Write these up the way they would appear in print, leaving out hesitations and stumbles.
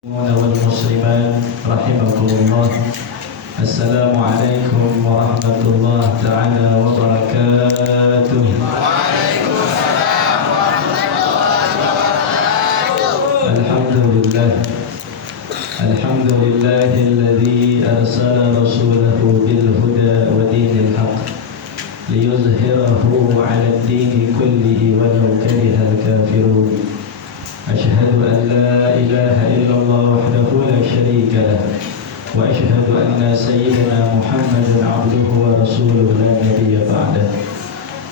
والمسلمات رحمكم الله. السلام عليكم ورحمة الله تعالى وبركاته. وعليكم السلام ورحمة الله وبركاته. الحمد لله الذي أرسل رسوله بالهدى ودين الحق ليظهره على الدين كله ولو كره الكافرون. أشهد أن لا إله إلا الله وحده لا شريك له، وأشهد أن سيدنا محمد عبده ورسوله لا نبي بعده.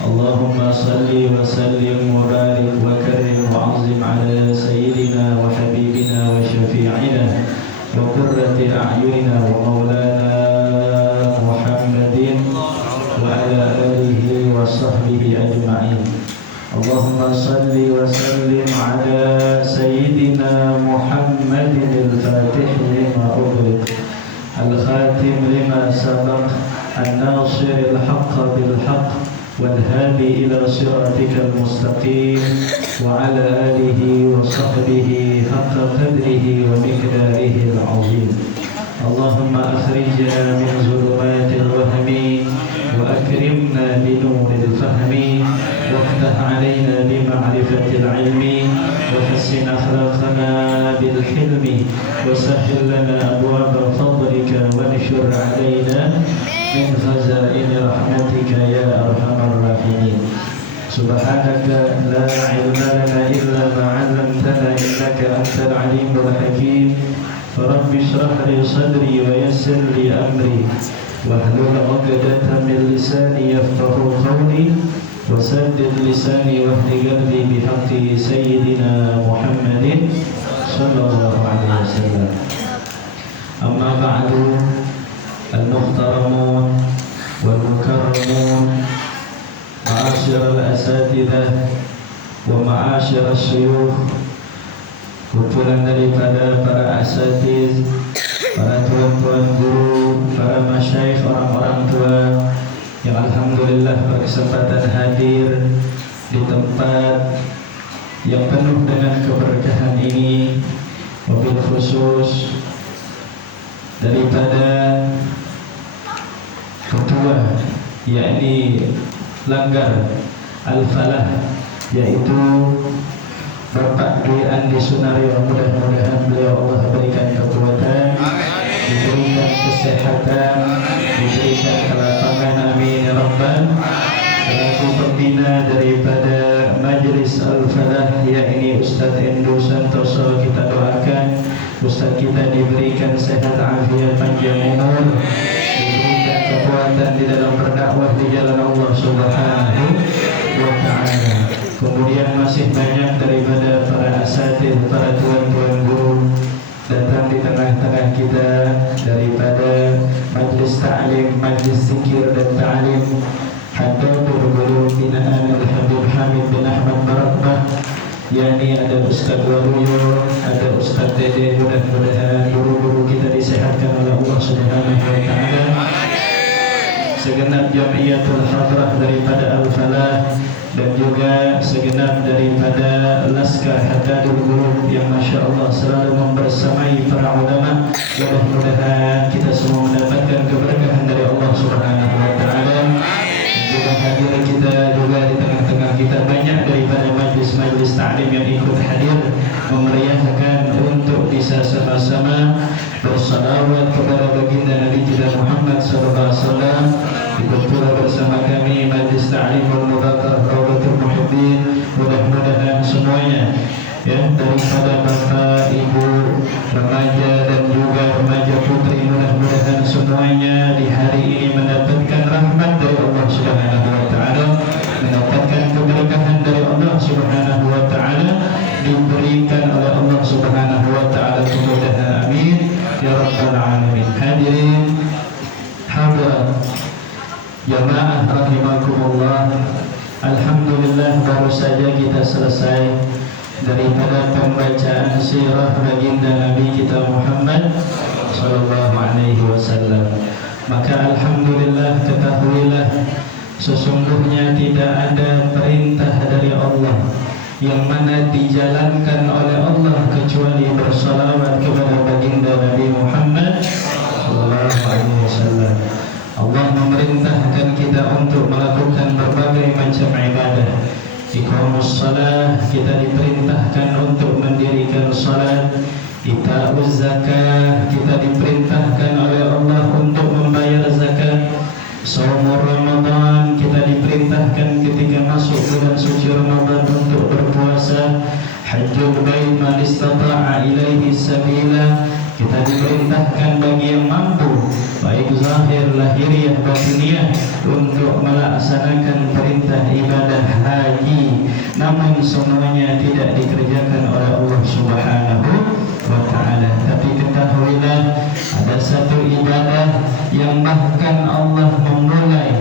اللهم صل وسلم وبارك وكرم وعظم على سيدنا وحبيبنا وشفيعنا وقرة أعيننا ومولانا محمد وعلى آله وصحبه أجمعين. اللهم صل وسلم على سيدنا محمد الفاتح لما أغلق الخاتم لما سبق الناصر الحق بالحق والهادي إلى صراطك المستقيم وعلى آله وصحبه حق قدره ومقداره العظيم. اللهم أخرجنا من ظلمات الوهم وأكرمنا بنور الفهم وافتح علينا بمعرفة العلم وحسن أخلاقنا بالحلم وسهل لنا أبواب فضلك وانشر علينا من خزائن رحمتك يا أرحم الراحمين. سبحانك لا علم لنا إلا ما علمتنا إنك أنت العليم الحكيم. فرب اشرح لي صدري ويسر لي أمري واحلل عقدة من لساني يفقهوا قولي وسدد لساني واهد قلبي بحق سيدنا محمد صلى الله عليه وسلم. أما بعد، المحترمون والمكرمون، معاشر الأساتذة ومعاشر الشيوخ, kumpulan daripada para asatiz, para tuan-tuan guru, para masyaikh, orang-orang tua yang alhamdulillah berkesempatan hadir di tempat yang penuh dengan keberkahan ini, wabil khusus daripada ketua, yakni Langgar Al-Falah, yaitu Bapak Dwi Andi Sunario. Mudah-mudahan beliau Allah berikan kekuatan, diberikan kesehatan, diberikan kelapangan, amin ya rabbal. Selaku pembina daripada Majelis Al-Falah, yakni Ustaz Endo Santoso, kita doakan Ustaz kita diberikan sehat afiat panjang umur, diberikan kekuatan di dalam berdakwah di jalan Allah Subhanahu wa ta'ala. Kemudian masih banyak daripada para asatid, para tuan-tuan guru datang di tengah-tengah kita daripada majlis ta'lim, majlis zikir dan ta'lim Hadatul Guru binaan Al-Habib Hamid bin Ahmad Barakbah, yakni ada Ustaz Waluyo, ada Ustaz Dede. Mudah-mudahan guru-guru kita disehatkan oleh Allah Subhanahu wa ta'ala. Segenap Jamiatul Hadrah daripada Al-Falah dan juga segenap daripada Laskar Hadatul Guru yang Masya Allah selalu membersamai para ulama. Mudah-mudahan kita semua mendapatkan keberkahan dari Allah Subhanahu wa ta'ala. Juga hadir kita juga di tengah-tengah kita banyak daripada majlis-majlis ta'lim yang ikut hadir memeriahkan untuk bisa sama-sama bersalawat kepada baginda Nabi kita Muhammad sallallahu alaihi wasallam. Ikut pula bersama kami majlis ta'limul mudzakkar Rawdatul Muhibbin. Mudah-mudahan semuanya, ya, daripada bapak, ibu, remaja dan juga remaja putri, mudah-mudahan semuanya di hari ini mendapatkan rahmat dari Allah Subhanahu wa ta'ala, mendapatkan keberkahan dari Allah Subhanahu wa ta'ala, diberikan oleh Allah Subhanahu wa ta'ala kemudahan, amin ya rabbal alamin. Hadirin hadirat jamaah rahimakumullah, alhamdulillah baru saja kita selesai daripada pembacaan sirah baginda Nabi kita Muhammad sallallahu alaihi wasallam. Maka alhamdulillah, ketahuilah sesungguhnya tidak ada perintah dari Allah yang mana dijalankan oleh Allah kecuali bersalawat kepada iqamus salah, kita diperintahkan untuk mendirikan salat. Ita'uz zakah, kita diperintahkan oleh Allah untuk membayar zakat. Shaumur Ramadan, kita diperintahkan ketika masuk bulan suci Ramadan untuk berpuasa. Hajjul bait man istata'a ilaihi sabila, kita diperintahkan bagi yang mampu, baik zahir, lahiriah, batiniah, untuk melaksanakan perintah ibadah haji. Namun semuanya tidak dikerjakan oleh Allah Subhanahu wa ta'ala. Tapi ketahuilah, ada satu ibadah yang bahkan Allah memulai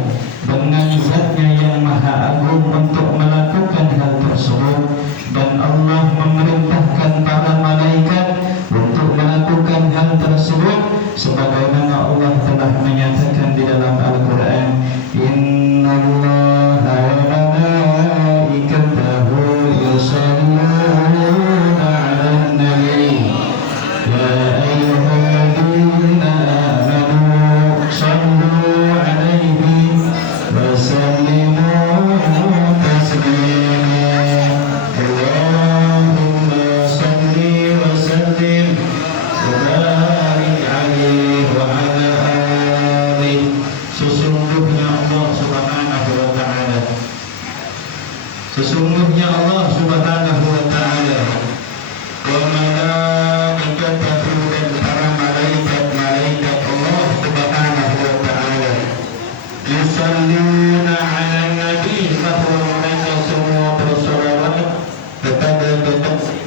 dengan zatnya yang maha agung untuk melakukan hal tersebut, dan Allah memerintahkan para malaikat untuk melakukan hal tersebut, sebagaimana Allah telah menyatakan di dalam Al-Quran, Innallaha wa malaikatahu yusalluna 'alan nabi ya ayyuhalladzina amanu sallu 'alaihi wa sallimu taslima. Allahumma salli wa sallim wa barik 'alaihi wa 'ala alihi. Sesungguhnya Allah Subhanahu wa ta'ala, sesungguhnya Allah Subhanahu wa ta'ala, wa malaikatahu, dan para malaikat-malaikat Allah Subhanahu wa ta'ala, yusalluna 'alan nabi, bahwa mereka semua bersolawat kepada kekasih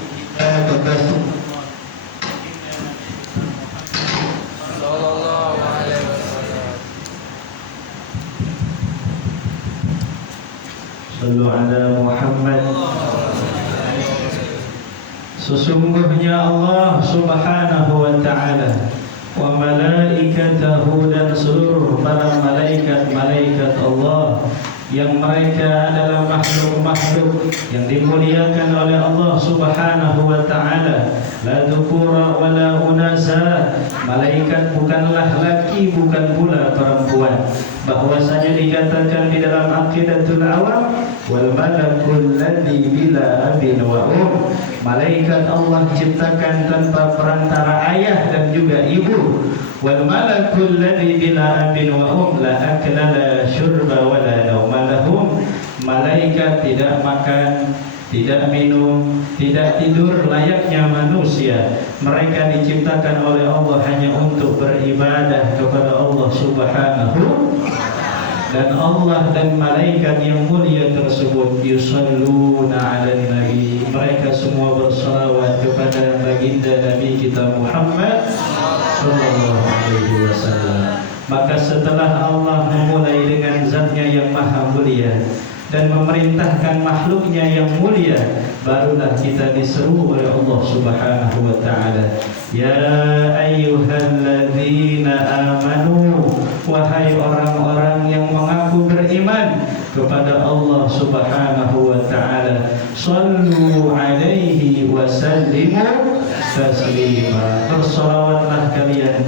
sallallahu alaihi wasallam. Sallu ala Muhammad. Sesungguhnya Allah Subhanahu wa ta'ala, wa malaikatahu, dan seluruh para malaikat-malaikat Allah, yang mereka adalah makhluk-makhluk yang dimuliakan oleh Allah Subhanahu wa ta'ala. La dzukura wa la unasa, malaikat bukanlah laki, bukan pula perempuan. Bahwasanya dikatakan di dalam aqidatul awam, wal malakul ladzi bila abin wa malaikat Allah ciptakan tanpa perantara ayah dan juga ibu. Wal malakul ladzi bila abin wa la akla la syurba wa la nauma lahum, malaikat tidak makan, tidak minum, tidak tidur layaknya manusia. Mereka diciptakan oleh Allah hanya untuk beribadah kepada Allah Subhanahu. Dan Allah dan malaikat yang mulia tersebut yusalluna 'alan nabi, mereka semua bersalawat kepada baginda Nabi kita Muhammad sallallahu alaihi wasallam. Maka setelah Allah memulai dengan zatnya yang maha mulia dan memerintahkan makhluknya yang mulia, barulah kita diseru oleh Allah Subhanahu wa ta'ala, ya ayyuhalladzina amanu, wahai orang-orang yang mengaku beriman kepada Allah Subhanahu wa ta'ala, sallu alaihi wa sallimu taslima, bersalawatlah kalian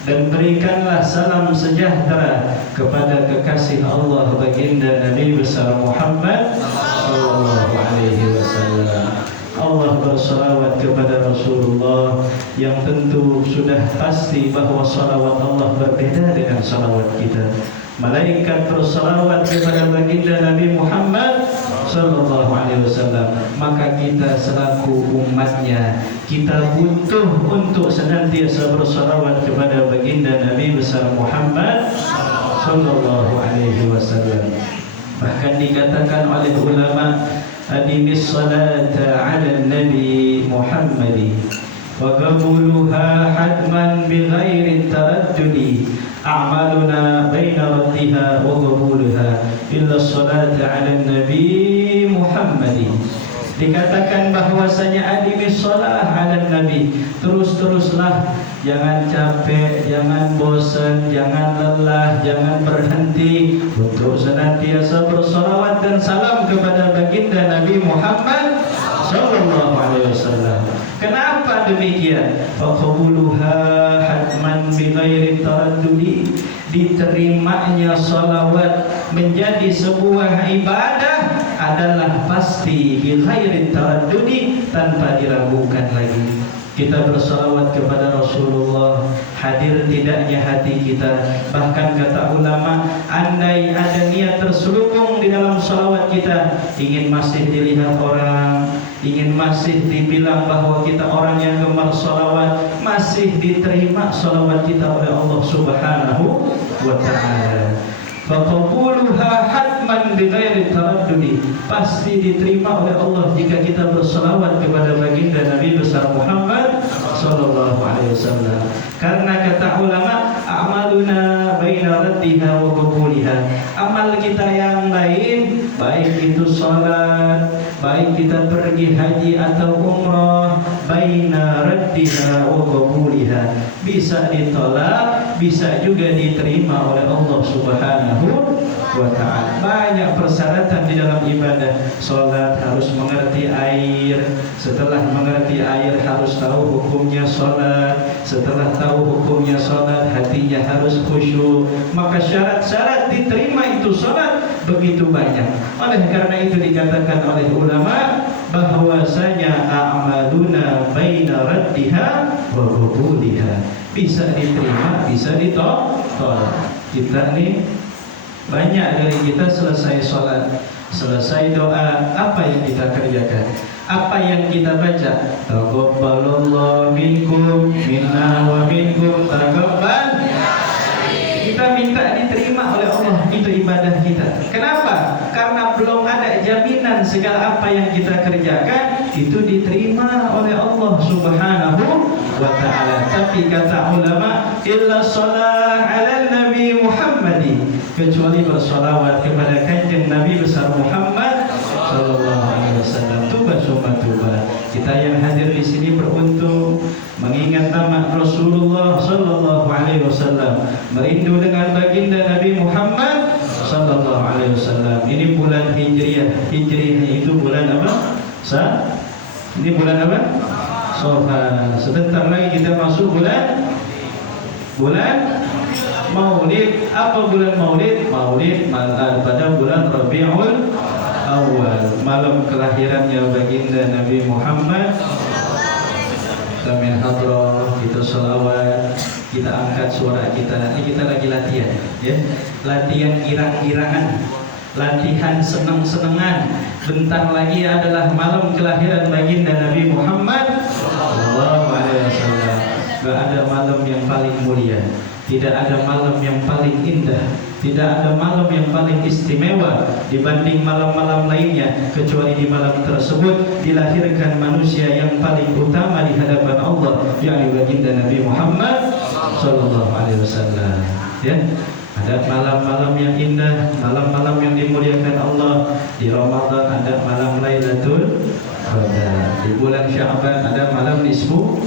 dan berikanlah salam sejahtera kepada kekasih Allah baginda Nabi besar Muhammad sallallahu alaihi wasallam. Allah bersalawat kepada Rasulullah, yang tentu sudah pasti bahawa salawat Allah berbeda dengan salawat kita. Malaikat bersalawat kepada baginda Nabi Muhammad sallallahu alaihi wasallam, maka kita selaku umatnya, kita butuh untuk senantiasa bersalawat kepada baginda Nabi besar Muhammad sallallahu alaihi wasallam. Bahkan dikatakan oleh ulama, adimis salata ala nabi Muhammadi wa qabuluha hadman bighairi taraddudi, a'maluna baina raddiha wa qabuluha illa salata ala nabi Muhammadi. Dikatakan bahwasanya adimis salah ala nabi, terus-teruslah, jangan capek, jangan bosan, jangan lelah, jangan berhenti untuk senantiasa bersalawat dan salam kepada baginda Nabi Muhammad sallallahu alaihi wasallam. Kenapa demikian? Faqabuluha hatman bighairi taraddudi, diterimanya salawat menjadi sebuah ibadah adalah pasti bi khairit taraddudi, tanpa diragukan lagi. Kita bersalawat kepada Rasulullah, hadir tidaknya hati kita. Bahkan kata ulama, andai ada niat terselubung di dalam salawat kita, ingin masih dilihat orang, ingin masih dibilang bahwa kita orang yang gemar salawat, masih diterima salawat kita oleh Allah Subhanahu wa ta'ala. Faqabuluha hatman bighairi taraddudi, pasti diterima oleh Allah jika kita berselawat kepada baginda Nabi besar Muhammad sallallahu alaihi wasallam. Karena kata ulama, amaluna baina raddiha wa qabuliha, amal kita yang lain, baik itu salat, baik kita pergi haji atau umrah, baina raddiha wa qabuliha, bisa ditolak, bisa juga diterima oleh Allah Subhanahu wa ta'ala. Banyak persyaratan di dalam ibadah. Salat harus mengerti air, setelah mengerti air harus tahu hukumnya salat, setelah tahu hukumnya salat hatinya harus khusyuk. Maka syarat-syarat diterima itu salat begitu banyak. Oleh karena itu dikatakan oleh ulama bahwasanya a'maluna baina raddiha wa qabuliha, bisa diterima, bisa ditolak. Kita nih, banyak dari kita selesai sholat, selesai doa, apa yang kita kerjakan? Apa yang kita baca? Taqabbalallahu minkum minna wa minkum taqabbal. Kita minta diterima oleh Allah, itu ibadah kita. Kenapa? Karena belum ada jaminan segala apa yang kita kerjakan itu diterima oleh Allah Subhanahu wa ta'ala. Tapi kata ulama, illa shalah ala Nabi Muhammadi, kecuali bersolawat kepada kanjeng Nabi besar Muhammad sallallahu alaihi wasallam. Tuba summa tuba. Kita yang hadir di sini beruntung mengingat nama Rasulullah sallallahu alaihi wasallam, merindu dengan baginda Nabi Muhammad sallallahu alaihi wasallam. Ini bulan Hijriah. Hijriah itu bulan apa? Ini bulan apa? Shawwal. Sebentar lagi kita masuk bulan Maulid. Apa bulan Maulid? Maulid pada bulan Rabiul Awal, malam kelahirannya baginda Nabi Muhammad. Kami hadrah, kita selawat, kita angkat suara kita. Ini kita lagi latihan, ya. Latihan girang-girangan, latihan seneng-senengan. Bentar lagi adalah malam kelahiran baginda Nabi Muhammad sallallahu alaihi wasallam. Tidak ada malam yang paling mulia, tidak ada malam yang paling indah, tidak ada malam yang paling istimewa dibanding malam-malam lainnya, kecuali di malam tersebut dilahirkan manusia yang paling utama di hadapan Allah, yakni baginda Nabi Muhammad sallallahu alaihi wasallam. Ya, ada malam-malam yang indah, malam-malam yang dimuliakan Allah. Di Ramadan ada malam Lailatul Qadar, di bulan Sya'ban ada malam nisfu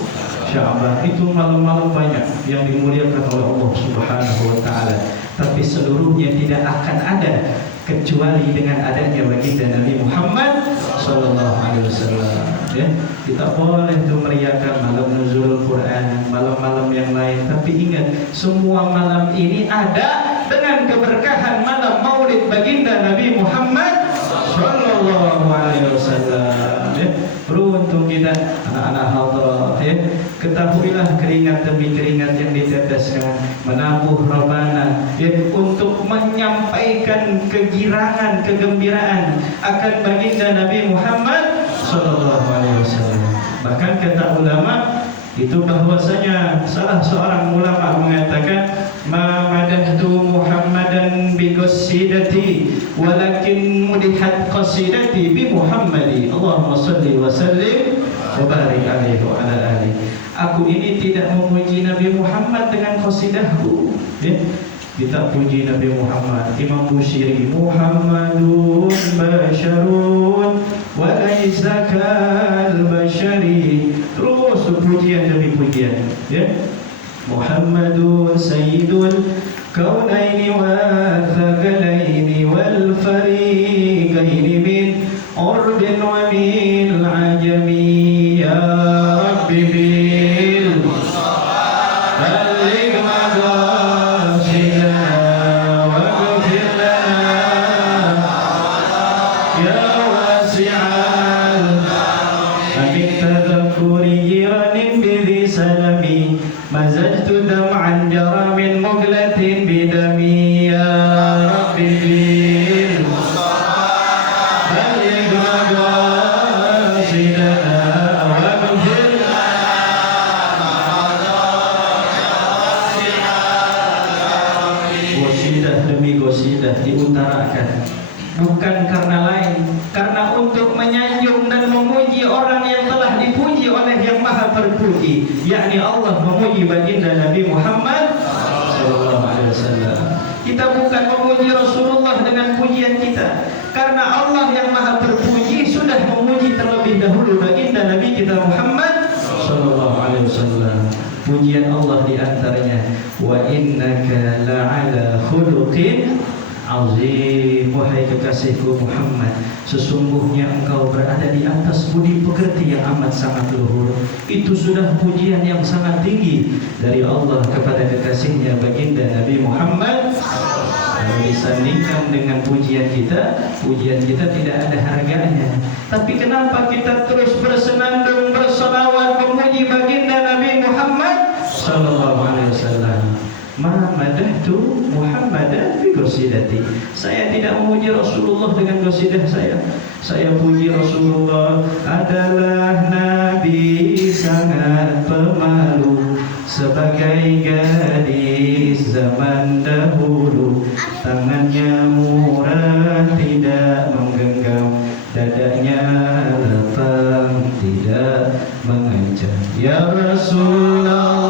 Sya'ban. Itu malam-malam banyak yang dimuliakan oleh Allah Subhanahu wa ta'ala. Tapi seluruhnya tidak akan ada kecuali dengan adanya baginda Nabi Muhammad sallallahu alaihi wasallam. Ya, kita boleh tuh meriakan malam nuzul Quran, malam-malam yang lain, tapi ingat semua malam ini ada dengan keberkahan malam Maulid baginda Nabi Muhammad sallallahu alaihi wasallam. Ya, beruntung kita anak-anak hadrah, ya. Ketahuilah keringat demi keringat yang diteteskan menabuh Rabbana, ya, untuk menyampaikan kegirangan, kegembiraan akan baginda Nabi Muhammad sallallahu alaihi wasallam. Bahkan kata ulama itu bahwasanya salah seorang ulama mengatakan, ma madahtu Muhammadan bi qasidati walakin mudihat qasidati bi Muhammadi. Allahumma shalli wa sallim wa barik alaihi wa ala alihi. Aku ini tidak memuji Nabi Muhammad dengan qasidahku, ya. Kita puji Nabi Muhammad. Imam Busiri, Muhammadun basyarun wa laisa kal bashari. Terus pujian demi pujian, ya. Muhammadun sayyidul kaunaini wa thaqalaini wal fariqaini min urdin wa min ajami. Ya Rabbi bil balik maqasidana wa ghfir lana ya سلمي مزجت دمعا جرى من مقلة بدمي يا ربي بالمصطفى بلغ مقاصدنا واغفر لنا ما مضى Qasidah demi qasidah diutarakan bukan karena lain, karena untuk menyanjung dan memuji orang yang telah dipuji oleh yang maha terpuji, yakni Allah memuji baginda Nabi Muhammad sallallahu alaihi wasallam. Kita bukan memuji Rasulullah dengan pujian kita, karena Allah yang maha terpuji sudah memuji terlebih dahulu baginda Nabi kita Muhammad sallallahu alaihi wasallam. Pujian Allah di antaranya wa innaka la'ala khuluqin azim, wahai kekasihku Muhammad, sesungguhnya engkau berada di atas budi pekerti yang amat sangat luhur. Itu sudah pujian yang sangat tinggi dari Allah kepada kekasihnya baginda Nabi Muhammad. Kalau disandingkan dengan pujian kita tidak ada harganya. Tapi kenapa kita terus bersenandung berselawat memuji baginda Nabi Muhammad sallallahu alaihi wasallam? Ma madahtu Muhammadan bi qasidati. Saya tidak memuji Rasulullah dengan qasidah saya. Saya puji Rasulullah adalah nabi sangat pemalu, sebagai gadis zaman dahulu. Tangannya murah tidak menggenggam, dadanya lapang tidak mengancam. Ya Rasulullah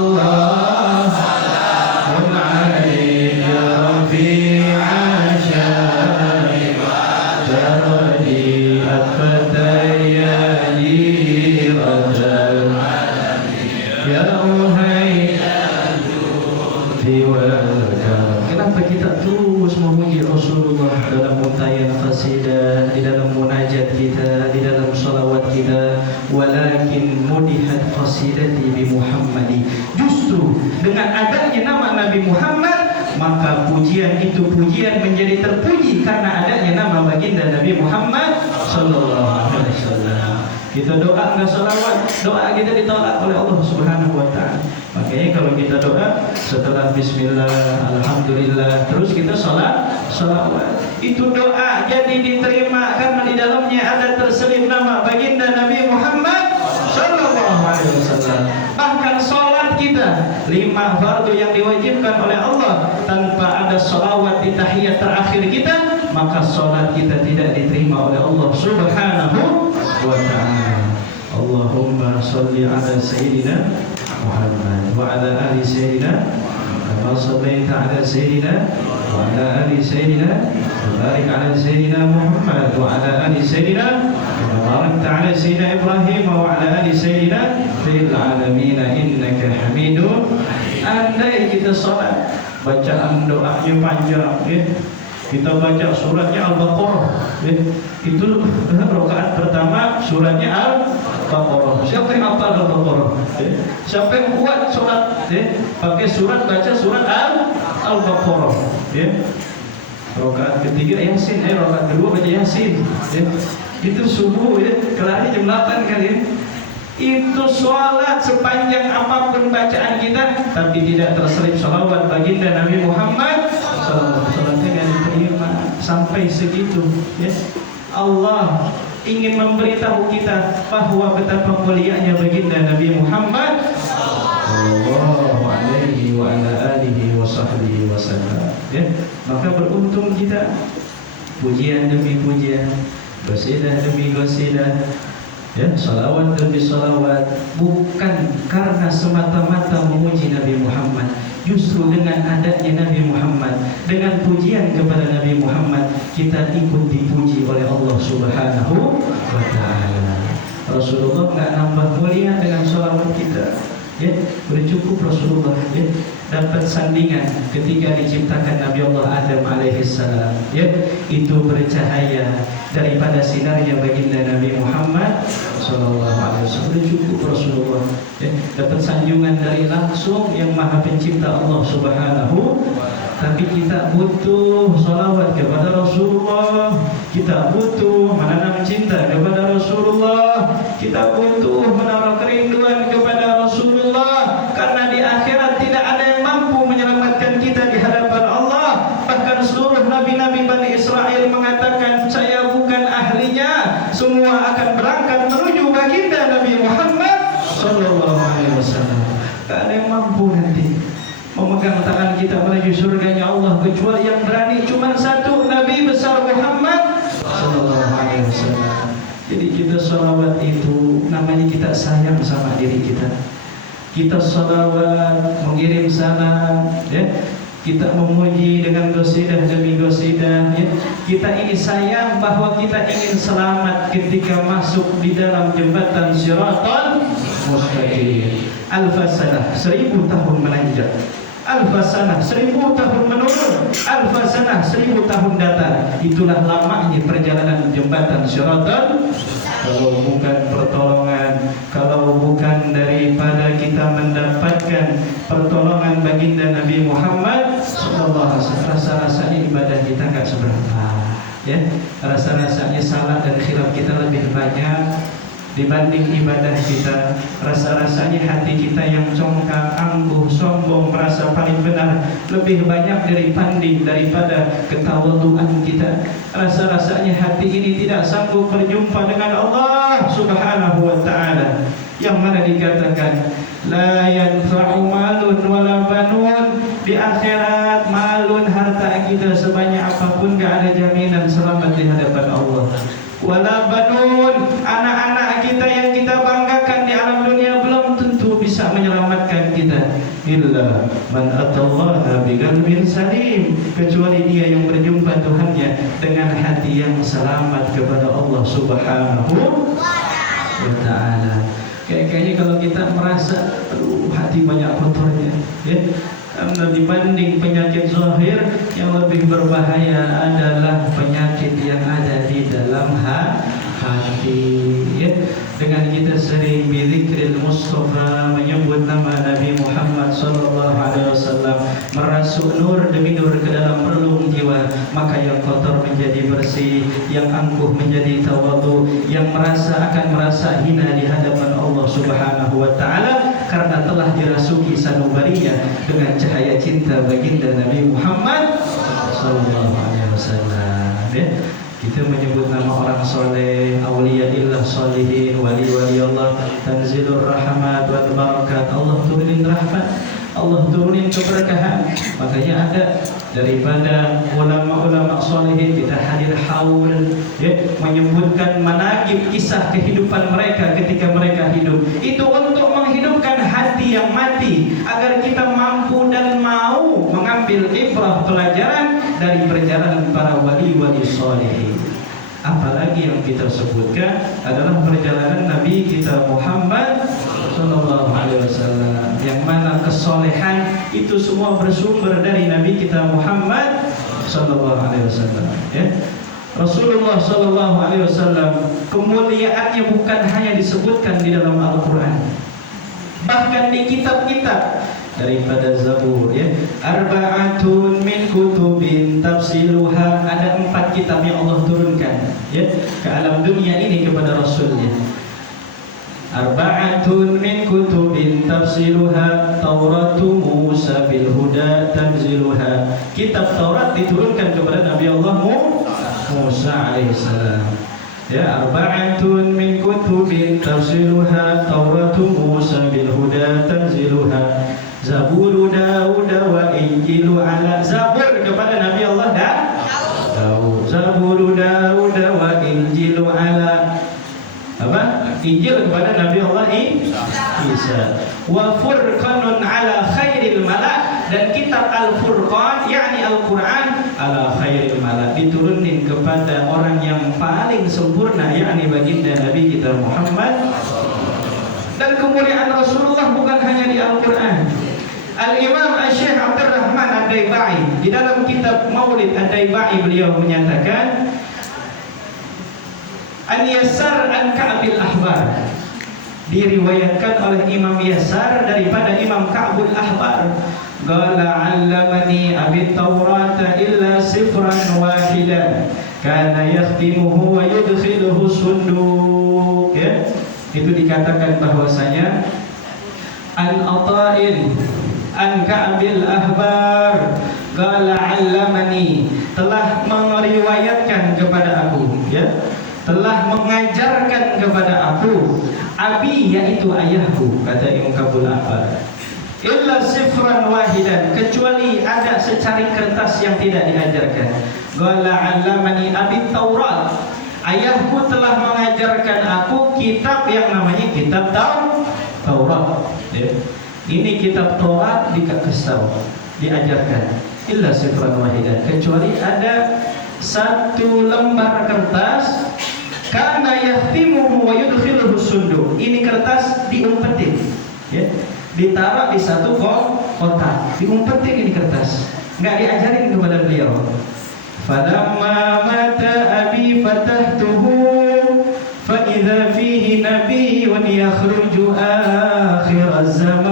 Kenapa kita terus memuji Rasulullah dalam untayan qasidah, di dalam munajat kita, di dalam salawat kita? Walakin mudihat qasidati bi Muhammadi. Justru dengan adanya nama Nabi Muhammad, maka pujian itu pujian menjadi terpuji karena adanya nama baginda Nabi Muhammad sallallahu alaihi wasallam. Kita doa enggak salawat, doa kita ditolak oleh Allah Subhanahu wa taala. Makanya kalau kita doa setelah bismillah, alhamdulillah, terus kita salawat, itu doa jadi diterima karena di dalamnya ada terselip nama baginda Nabi Muhammad sallallahu alaihi wasallam. Bahkan salat kita 5 fardu yang diwajibkan oleh Allah, tanpa ada salawat di tahiyat terakhir kita, maka salat kita tidak diterima oleh Allah Subhanahu wa ta'ala. Allahumma salli ala sayyidina Muhammad wa ala ali sayyidina kama sallaita ala sayyidina wa ala ali sayyidina wa barik ala sayyidina Muhammad wa ala ali sayyidina kama barakta ala sayyidina Ibrahim wa ala ali sayyidina fil alamin innaka Hamidun. Andai kita salat bacaan doanya panjang, kita baca suratnya Al-Baqarah, itu rakaat pertama suratnya Al-Baqarah. Siapa yang hafal Al-Baqarah? Siapa yang kuat surat pakai surat, baca surat Al-Baqarah? Rakaat ketiga Yasin, rakaat kedua baca Yasin. Itu subuh, kelarnya jam 8 kali. Itu sholat sepanjang apapun bacaan kita, tapi tidak terselip sholawat baginda Nabi Muhammad sholatnya nggak diterima. Sampai segitu, Allah ingin memberitahu kita bahwa betapa mulianya baginda Nabi Muhammad sallallahu alaihi wa ala alihi wa sahbihi wasallam. Maka beruntung kita, pujian demi pujian, qasidah demi qasidah, salawat demi salawat, bukan karena semata-mata memuji Nabi Muhammad. Justru dengan adanya Nabi Muhammad, dengan pujian kepada Nabi Muhammad, kita ikut dipuji oleh Allah Subhanahu wa ta'ala. Rasulullah enggak nambah mulia dengan salawat kita. Boleh cukup Rasulullah dapat sandingan ketika diciptakan Nabi Allah Adam alaihissalam, itu bercahaya daripada sinarnya baginda Nabi Muhammad sallallahu alaihi wasallam. Cukup Rasulullah dapat sanjungan dari langsung yang maha pencipta Allah Subhanahu. Tapi kita butuh salawat kepada Rasulullah, kita butuh menanam cinta kepada Rasulullah, kita butuh menaruh kerinduan kepada Rasulullah. Tak ada yang mampu nanti memegang tangan kita menuju surganya Allah kecuali yang berani cuma satu, Nabi besar Muhammad sallallahu alaihi wasallam. Jadi kita salawat itu namanya kita sayang sama diri kita. Kita salawat, mengirim salam, ya. Kita memuji dengan qasidah demi qasidah, ya. Kita ini sayang bahwa kita ingin selamat ketika masuk di dalam jembatan Shiratal Mustaqim. Alfasanah 1000 tahun menanjak, alfasanah 1000 tahun menurun, alfasanah 1000 tahun datang. Itulah lamanya perjalanan jembatan Shiratal. Kalau bukan pertolongan, kalau bukan daripada kita mendapatkan pertolongan baginda Nabi Muhammad sallallahu alaihi wasallam, rasa-rasanya ibadah kita enggak seberapa, ya. Rasa-rasanya salah dan khilaf kita lebih banyak dibanding ibadah kita. Rasa-rasanya hati kita yang congkak, angkuh, sombong, merasa paling benar lebih banyak daripada ketawaduan kita. Rasa-rasanya hati ini tidak sanggup berjumpa dengan Allah Subhanahu wa ta'ala, yang mana dikatakan la yanfa'u malun wala banun. Di akhirat malun, harta kita sebanyak apapun gak ada jaminan selamat di hadapan Allah. Wala banun, anak-anak kita yang kita banggakan di alam dunia belum tentu bisa menyelamatkan kita. Illa man atallaha biqalbin salim, kecuali dia yang berjumpa Tuhannya dengan hati yang selamat kepada Allah Subhanahu wa ta'ala. Kayaknya kalau kita merasa aduh hati banyak kotornya, ya. Karena dibanding penyakit zahir, yang lebih berbahaya adalah penyakit yang ada di dalam hati, ya. Dengan kita sering bizikril Mustafa, menyebut nama Nabi Muhammad sallallahu alaihi wasallam, merasuk nur demi nur ke dalam relung jiwa, maka yang kotor menjadi bersih, yang angkuh menjadi tawadhu, yang akan merasa hina di hadapan Allah Subhanahu wa ta'ala karena telah dirasuki sanubariyah dengan cahaya cinta baginda Nabi Muhammad sallallahu alaihi wasallam, ya. Kita menyebut nama orang soleh, awliyaillah solihin, wali-wali Allah, tanzilur rahmat wal barakat. Allah turunin rahmat, Allah turunin keberkahan. Makanya ada daripada ulama-ulama solehin kita hadir haul, ya, menyebutkan manaqib kisah kehidupan mereka ketika mereka hidup. Itu untuk menghidupkan hati yang mati agar kita mampu dan mau mengambil ibrah pelajaran dari perjalanan para wali-wali solehin. Apalagi yang kita sebutkan adalah perjalanan Nabi kita Muhammad sallallahu alaihi wasallam, yang mana kesolehan itu semua bersumber dari Nabi kita Muhammad sallallahu alaihi wasallam, ya. Rasulullah sallallahu alaihi wasallam kemuliaannya bukan hanya disebutkan di dalam Al-Qur'an, bahkan di kitab-kitab daripada Zabur, ya. Arba'atun min kutubin tafsiluha, ada 4 kitab yang Allah turunkan, ya, ke alam dunia ini kepada Rasulnya. Arba'atun min kutubin tafsiluha, Tauratu Musa bil huda tanziluha. Kitab Taurat diturunkan kepada Nabi Allah Musa alaihissalam, ya. Arba'atun min kutubin tafsiluha, Tauratu Musa bil huda tanziluha, Zabur Daud wa Injilu ala, Zabur kepada Nabi Allah Daud, Zabur Daud wa Injilu ala apa? Injil kepada Nabi Allah Isa. Wa Furqanun ala khairil mala, dan kitab Al-Furqan yakni Al-Quran ala khairil mala diturunin kepada orang yang paling sempurna yakni baginda Nabi kita Muhammad. Dan kemuliaan Rasulullah bukan hanya di Al-Quran. Al-Imam Syekh Abdul Rahman Ad-Daibai di dalam kitab Maulid Ad-Daibai beliau menyatakan An-Yasar an Ka'bil Ahbar, diriwayatkan oleh Imam Yasar daripada Imam Ka'bul Ahbar, qala 'allamani abi Taurata illa sifran wahidan kana yakhtimuhu wa yudkhiluhu sunduq, ya. Itu dikatakan bahwasanya An-Ata'in an Ka'bil Ahbar qala 'allamani, telah meriwayatkan kepada aku, ya, telah mengajarkan kepada aku, abi yaitu ayahku, kata Imam Ka'bul Ahbar, illa sifran wahidan, kecuali ada secari kertas yang tidak diajarkan. Qala 'allamani abi Taurat, ayahku telah mengajarkan aku kitab yang namanya kitab Taurat. Ya. Ini kitab Taurat dikasih tahu, diajarkan. Illa sifran wahidan, kecuali ada satu lembar kertas, karena yahtimuhu wa yudkhiluhu sunduq. Ini kertas diumpetin, ya, ditaruh di satu kotak, diumpetin ini kertas, nggak diajarin kepada beliau. Falamma mata abi fatahtuhu fa idza fihi nabiyyun yakhruju akhir az-zaman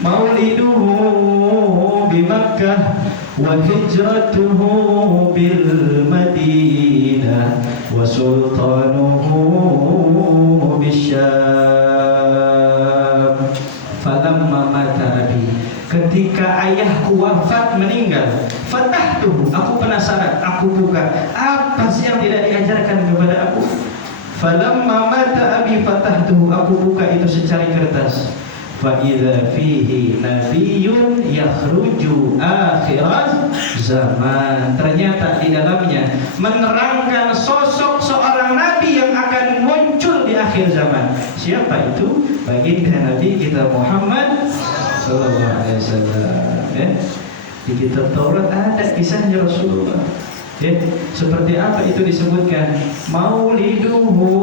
mauliduhu bi Makkah wa hijratuhu bil Madinah wa sultanuhu bisyam. Falamma mata abi, ketika ayahku wafat meninggal, fatahtuhu, aku penasaran, aku buka apa sih yang tidak diajarkan kepada aku. Falamma mata abi fatahtuhu, aku buka itu secari kertas. Fa idza fihi nabiyyun yakhruju akhiraz zaman, ternyata di dalamnya menerangkan sosok seorang nabi yang akan muncul di akhir zaman. Siapa itu? Baginda Nabi kita Muhammad sallallahu alaihi wasallam. Ya. Di kitab Taurat ada kisahnya Rasulullah. Ya. Seperti apa itu disebutkan? Mauliduhu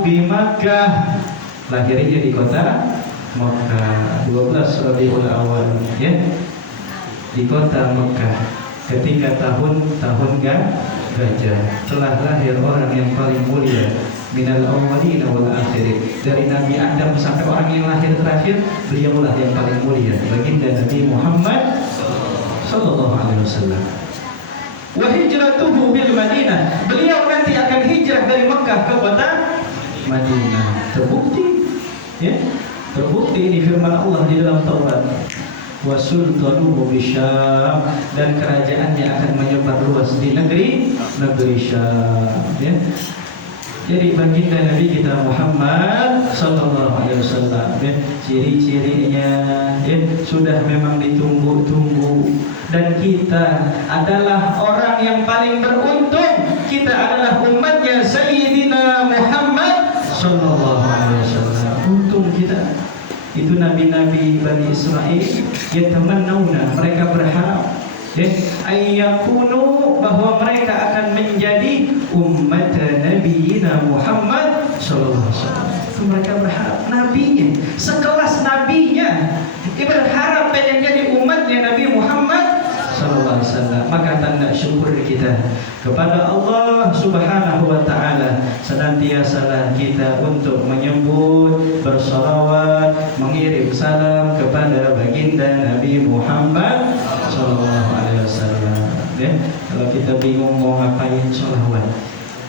bi Makkah, lahirnya di kota Makkah, 12 Rabiul Awal, ya, di kota Makkah. Ketika tahun gajah, telah lahir orang yang paling mulia minal awwalin wal akhirin, dari Nabi Adam sampai orang yang lahir terakhir, beliaulah yang paling mulia, baginda Nabi Muhammad sallallahu alaihi wasallam. Wa hijratuhu bil Madinah, beliau nanti akan hijrah dari Makkah ke kota Madinah. Terbukti, ya, terbukti ini firman Allah di dalam Taurat. Wa sultanuhu bisyam, dan kerajaannya akan menyebar luas di negeri Syam, ya. Jadi baginda Nabi kita Muhammad sallallahu alaihi wasallam, ya, ciri-cirinya, ya, sudah memang ditunggu-tunggu, dan kita adalah orang yang paling beruntung. Kita adalah umatnya Sayyidina Muhammad sallallahu alaihi wasallam. Untung kita. Itu nabi-nabi Bani Israel, yatamannawna, mereka berharap, ya, ayyakunu, bahwa mereka akan menjadi umat nabiyina Muhammad sallallahu alaihi wasallam. Mereka berharap nabinya, sekelas nabinya, berharap pengen jadi umatnya Nabi Muhammad sallallahu alaihi wasallam. Maka tanda syukur kita kepada Allah Subhanahu wa taala, senantiasalah kita untuk menyebut, bersalawat, mengirim salam kepada baginda Nabi Muhammad sallallahu alaihi wasallam. Ya, kalau kita bingung mau ngapain, sholawat.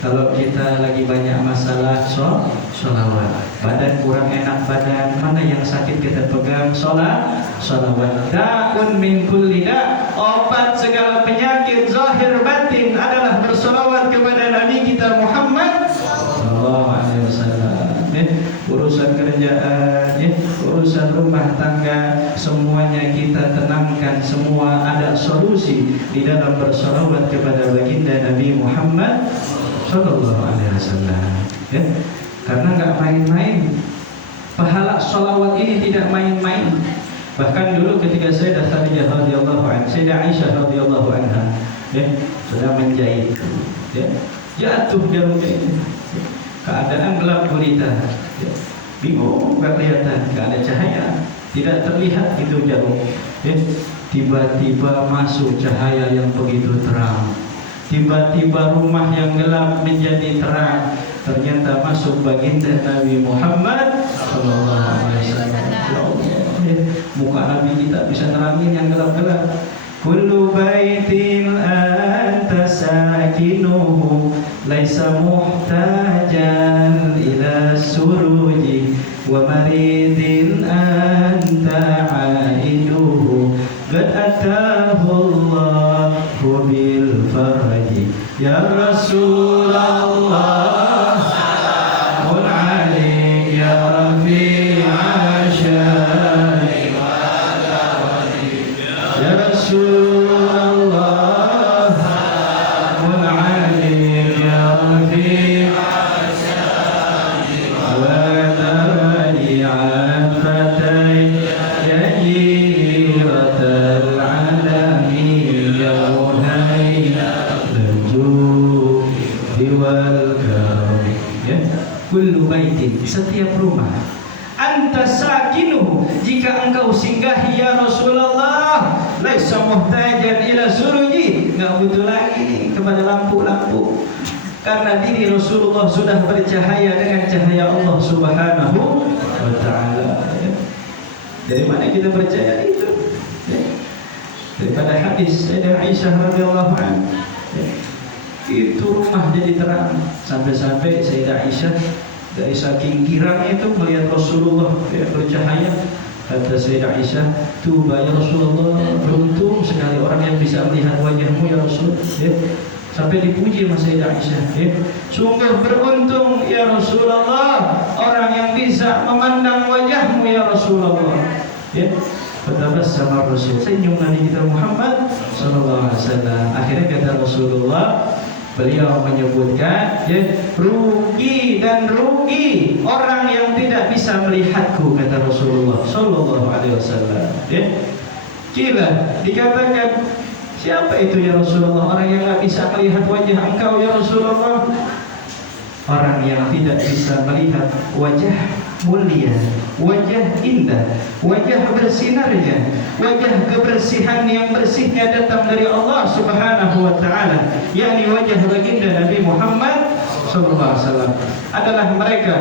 Kalau kita lagi banyak masalah, sholawat. Badan kurang enak badan, mana yang sakit kita pegang, sholawat. Da'un min kulli da', obat segala penyakit zahir batin adalah bersolawat kepada Nabi kita Muhammad sallallahu alaihi wasallam. Urusan kerjaan, urusan rumah tangga, semuanya kita tenangkan, semua ada solusi di dalam bersolawat kepada baginda Nabi Muhammad sallallahu alaihi wasallam. Ya, karena nggak main-main. Pahala solawat ini tidak main-main. Bahkan dulu ketika Sayyidah Khadijah radhiyallahu anha, Sayyidah Aisyah radhiyallahu anha, ya, sedang menjahit, ya, jatuh jarum ini. Keadaan gelap gulita, ya, bingung, nggak kelihatan, nggak ada cahaya, tidak terlihat itu jarum. Ya, tiba-tiba masuk cahaya yang begitu terang. Tiba-tiba rumah yang gelap menjadi terang. Ternyata masuk baginda Nabi Muhammad sallallahu alaihi wasallam. Muka Nabi kita bisa nerangin yang gelap-gelap. Kullu baitin anta sakinuhu laisa muhtajan ila suruji wa maridin anta aiduhu qad atahu Allahu bil faraji ya Rasulullah salamun alaik ya Rafi'an setiap rumah. Anta sakinuhu, jika engkau singgahi ya Rasulullah, laisa muhtajan ila suruji, enggak butuh lagi kepada lampu-lampu, karena diri Rasulullah sudah bercahaya dengan cahaya Allah Subhanahu wa taala. Dari mana kita percaya itu? Daripada hadis Sayyidah Aisyah radhiyallahu anha. Itu rumah jadi terang, sampai-sampai Sayyidah Aisyah dari saking girangnya itu melihat Rasulullah bercahaya, kata Sayyidah Aisyah, tuba ya Rasulullah, beruntung sekali orang yang bisa melihat wajahmu ya Rasul. Sampai dipuji sama Sayyidah Aisyah, sungguh beruntung ya Rasulullah orang yang bisa memandang wajahmu ya Rasulullah. Bertabassama Rasul, senyum Nabi kita Muhammad sallallahu alaihi wasallam. Akhirnya kata Rasulullah, beliau menyebutkan, rugi dan rugi orang yang tidak bisa melihatku, kata Rasulullah sallallahu alaihi wasallam. Gila, dikatakan siapa itu ya Rasulullah, orang yang tidak bisa melihat wajah engkau ya Rasulullah? Orang yang tidak bisa melihat wajah mulia, wajah indah, wajah bersinarnya, wajah kebersihan yang bersihnya datang dari Allah Subhanahu wa taala, yakni wajah baginda Nabi Muhammad sallallahu alaihi wasallam, adalah mereka